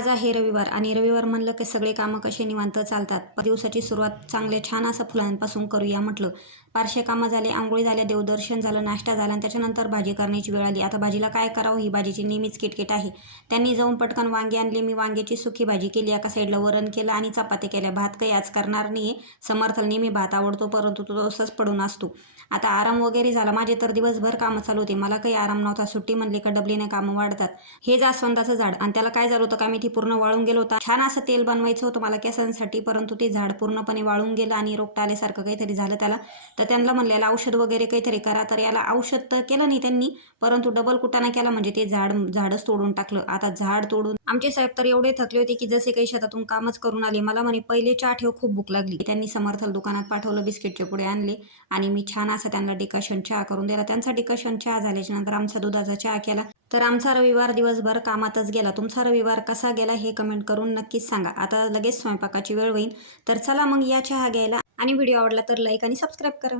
आज आहे रविवार आणि रविवार म्हणलं की सगळे कामं कसे निवांत चालतात. दिवसाची सुरुवात चांगले छान असं फुलांपासून करूया म्हटलं. फारसे कामं झाले, अंघोळी झाल्या, देवदर्शन झालं, नाश्ता झाला आणि त्याच्यानंतर भाजी करण्याची वेळ आली. आता भाजीला काय करावं ही भाजीची नेहमीच किटकिट आहे. त्यांनी जाऊन पटकन वांगे आणले. मी वांग्याची सुकी भाजी केली, एका साईडला वरण केलं आणि चपात्या केल्या. भात काही आज करणार नाही. समर्थला नेहमी भात आवडतो, परंतु तो तसाच पडून असतो. आता आराम वगैरे झाला. माझे तर दिवसभर कामं चालू होते. मला काही आराम नव्हता. सुट्टी म्हणली का डबलीने कामं वाढतात. हे जास्वंदाचं झाड आणि त्याला काय झालं होतं का ती पूर्ण वाळून गेलं होतं. छान असं तेल बनवायचं होतं मला केसांसाठी, परंतु ते झाड पूर्णपणे वाळून गेलं आणि रोगटा आल्यासारखं काहीतरी झालं त्याला. तर त्यांना म्हणलं याला औषध वगैरे काहीतरी करा. तर याला औषध तर केलं नाही त्यांनी, परंतु डबल कुटाणा केला म्हणजे ते झाडच तोडून टाकलं. आता झाड तोडून आमचे साहेब तर एवढे थकले होते की जसे काही शेतातून कामच करून आले. मला म्हणे पहिले चहा ठेव, खूप भूक लागली. त्यांनी समर्थल दुकानात पाठवलं, बिस्किटचे पुडे आणले आणि मी छान असं त्यांना डिकशन चहा करून दिला. त्यांचा डिकशन चहा झाल्याच्या नंतर आमचा दुधाचा चहा केला. तर आमचा रविवार दिवसभर कामातच गेला. तुमचा रविवार कसा गेला हे कमेंट करून नक्कीच सांगा. आता लगेच स्वयंपाकाची वेळ होईल. तर चला मग या चहा घ्यायला आणि व्हिडिओ आवडला तर लाईक आणि सबस्क्राईब करा.